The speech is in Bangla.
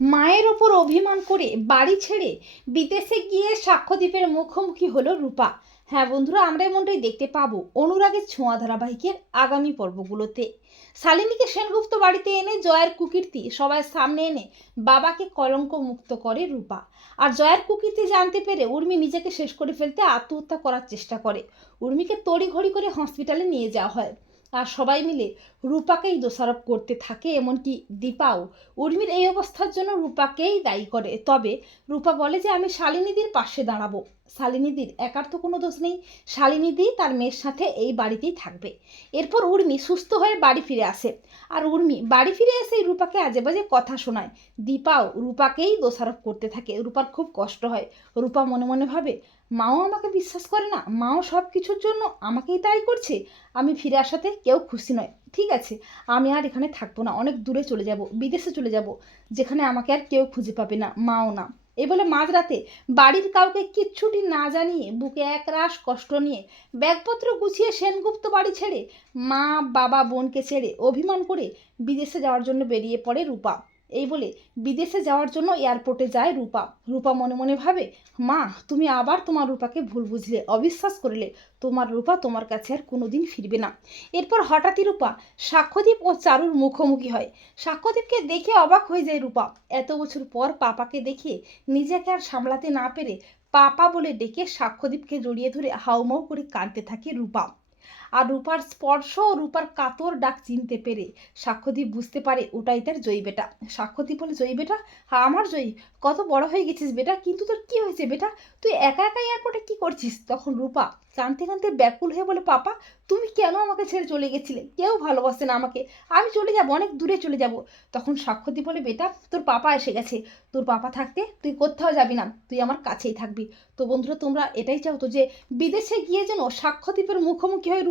মায়ের ওপর অভিমান করে বাড়ি ছেড়ে বিদেশে গিয়ে সাক্ষ্যদ্বীপের মুখোমুখি হলো রূপা। হ্যাঁ বন্ধুরা, আমরা এমনটাই দেখতে পাবো অনুরাগের ছোঁয়া ধারাবাহিকের আগামী পর্বগুলোতে। শালিনীকে সেনগুপ্ত বাড়িতে এনে জয়ের কুকীর্তি সবাই সামনে এনে বাবাকে কলঙ্ক মুক্ত করে রূপা। আর জয়ের কুকীর্তি জানতে পেরে উর্মি নিজেকে শেষ করে ফেলতে আত্মহত্যা করার চেষ্টা করে। উর্মিকে তড়িঘড়ি করে হসপিটালে নিয়ে যাওয়া হয়। আর সবাই মিলে রূপাকেই দোষারোপ করতে থাকে, এমনকি দীপাও। উর্মির এই অবস্থার জন্য রূপাকেই দায়ী করে। তবে রূপা বলে যে, আমি শালিনীদির পাশে দাঁড়াবো। শালিনীদির একার তো কোনো দোষ নেই। শালিনীদি তার মেয়ের সাথে এই বাড়িতেই থাকবে এরপর উর্মি সুস্থ হয়ে বাড়ি ফিরে আসে। আর উর্মি বাড়ি ফিরে এসেই রূপাকে আজে বাজে কথা শোনায়। দীপাও রূপাকেই দোষারোপ করতে থাকে। রূপার খুব কষ্ট হয়। রূপা মনে মনে ভাবে, মাও আমাকে বিশ্বাস করে না? মাও সব কিছুর জন্য আমাকেই তাই করছে? আমি ফিরে আসাতে কেউ খুশি নয়। ঠিক আছে, আমি আর এখানে থাকব না, অনেক দূরে চলে যাব, বিদেশে চলে যাব, যেখানে আমাকে আর কেউ খুঁজে পাবে না, মাও না। এ বলে মাঝরাতে বাড়ির কাউকে কিচ্ছুটি না জানিয়ে বুকে একরাশ কষ্ট নিয়ে ব্যাগপত্র গুছিয়ে সেনগুপ্ত বাড়ি ছেড়ে মা, বাবা, বোনকে ছেড়ে অভিমান করে বিদেশে যাওয়ার জন্য বেরিয়ে পড়ে রূপা। এই বলে বিদেশে যাওয়ার জন্য এয়ারপোর্টে যায় রূপা। রূপা মনে মনে ভাবে, মা, তুমি আবার তোমার রূপাকে ভুল বুঝলে। অবিশ্বাস করলে তোমার রূপা তোমার কাছে আর কোনোদিন ফিরবে না। এরপর হঠাৎই রূপা সাক্ষ্যদীপ ও চারুর মুখোমুখি হয়। সাক্ষ্যদীপকে দেখে অবাক হয়ে যায় রূপা। এত বছর পর পাপাকে দেখে নিজেকে আর সামলাতে না পেরে পাপা বলে ডেকে সাক্ষ্যদীপকে জড়িয়ে ধরে হাউমাউ করে কাঁদতে থাকে রূপা। আর রূপার স্পর্শ ও রূপার কাতর ডাক চিনতে পেরে সাক্ষ্যদীপ বুঝতে পারে ওটাই তার জয়ী বেটা। সাক্ষ্যদীপ বলে, জয়ী বেটা? হ্যাঁ আমার জয়ী। কত বড় হয়ে গেছিস বেটা? কিন্তু তোর কি হয়েছে বেটা? তুই একা একা এয়ারপোর্টে কি করছিস? তখন রূপা কাঁদতে কাঁদতে ব্যাকুল হয়ে বলে, পাপা, তুমি কেন আমাকে ছেড়ে চলে গেছিলে? কেউ ভালোবাসে না আমাকে। আমি চলে যাব, অনেক দূরে চলে যাব। তখন সাক্ষ্যদীপ বলে, বেটা, তোর পাপা এসে গেছে। তোর পাপা থাকতে তুই কোথাও যাবি না। তুই আমার কাছেই থাকবি। তো বন্ধুরা, তোমরা এটাই চাও তো যে, বিদেশে গিয়ে যেন সাক্ষ্যদীপের মুখোমুখি হয়ে